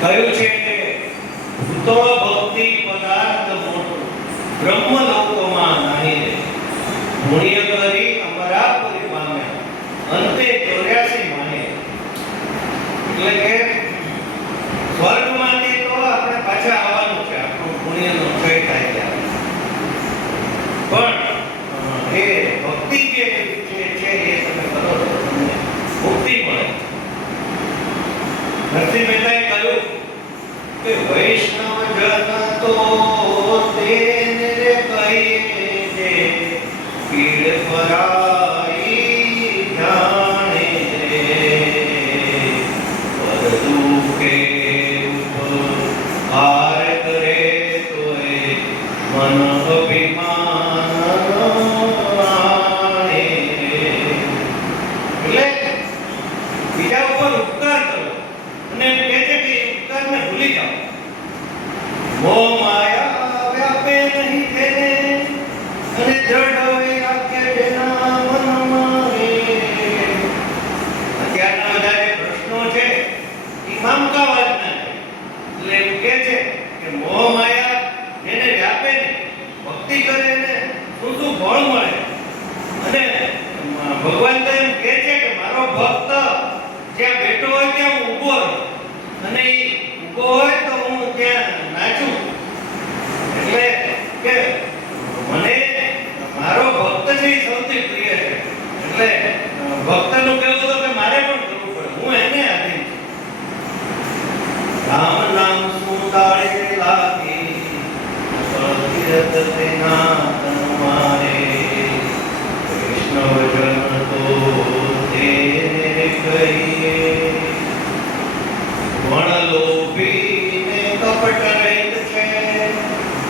કહ્યું છે કે તો ભક્તિ પદાર્થ મોટો બ્રહ્મ લોકમાં નહીં રે પુણ્ય કરી અમરા પુરી પામ્યા અંતે 84 માને એટલે કે સ્વર્ગમાંથી તો આપણે પાછા આવવાનું છે આપણું પુણ્યનો ક્ષય થાય ત્યારે પણ એ ભક્તિ જે છે એ તમે કરો તો તમને મુક્તિ મળે નરસિંહ મહેતાએ કહ્યું કે વૈષ્ણવ જન તો તેને કહીએ જે પીડ પરાઈ જાણે રે પર દુખે હાર કરે તોય મન અભિમાન આણે રે એટલે બીજા ઉપર ઉપકાર કરો અને એમ કહે છે કે ઉપકારને ભૂલી જાઓ મોહ માયા વ્યાપે નહીં તેને અને દ્રઢ હોય આખે જેના મનમાં રે અત્યારના બધા જે પ્રશ્નો છે એ મામકાવાદના છે એટલે એમ કહે છે કે મોહ માયા જેને વ્યાપે ને ભક્તિ કરે ને શું શું ફળ મળે અને ભગવાન તો એમ કહે છે કે મારો ભક્ત જ્યાં બેઠો હોય ત્યાં હું ઊભો રહું અને એ ઊભો હોય તો હું ત્યાં નાચું એટલે કે મને મારો ભક્ત છે એ સૌથી પ્રિય છે એટલે ભક્તનું કહેવું તો કે મારે પણ કરવું પડે હું એને આધીન છું રામ નામ સુતાળે લાગે તીરથ તેના તનવારે વૈષ્ણવ જન તો તેને કહીએ વણલોભી ને કપટ રહિત છે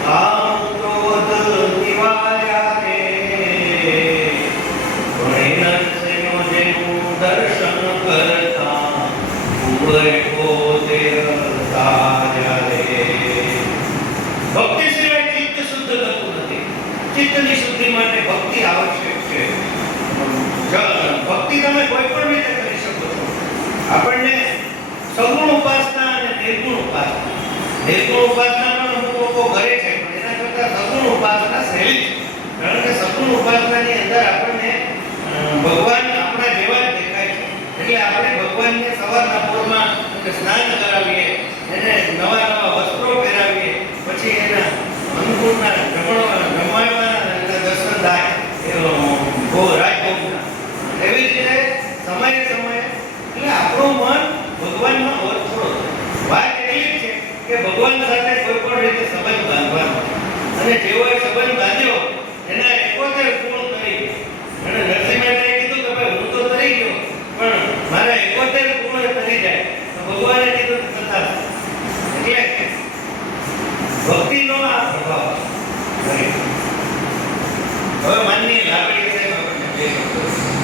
કામ ક્રોધ નિવાર્યા રે વણિનરસિંહ જેનું દર્શન કરતા ઉભય પોતે તાર્યા રે ભક્તિ સિવાય ચિત્ત શુદ્ધ થતું નથી ચિત્તની શુદ્ધિ માટે ભક્તિ આવશ્યક છે ભક્તિ તમે કોઈ પણ રીતે કરી શકો છો આપણને સગુણ ઉપાસના અને નિર્ગુણ ઉપાસના પણ અમુક લોકો કરે છે પણ એના કરતા સગુણ ઉપાસના સહેલી છે કારણ કે સગુણ ઉપાસનાની અંદર આપણને ભગવાન આપણા જેવા જ દેખાય છે એટલે આપણે ભગવાનને સવારના પોરમાં સ્નાન કરાવીએ એને નવા નવા વસ્ત્રો પહેરાવીએ પછી એના અન્નકૂટના જમવાના દર્શન થાય રાજભોગના એવી રીતે સમયે એટલે આપણું મન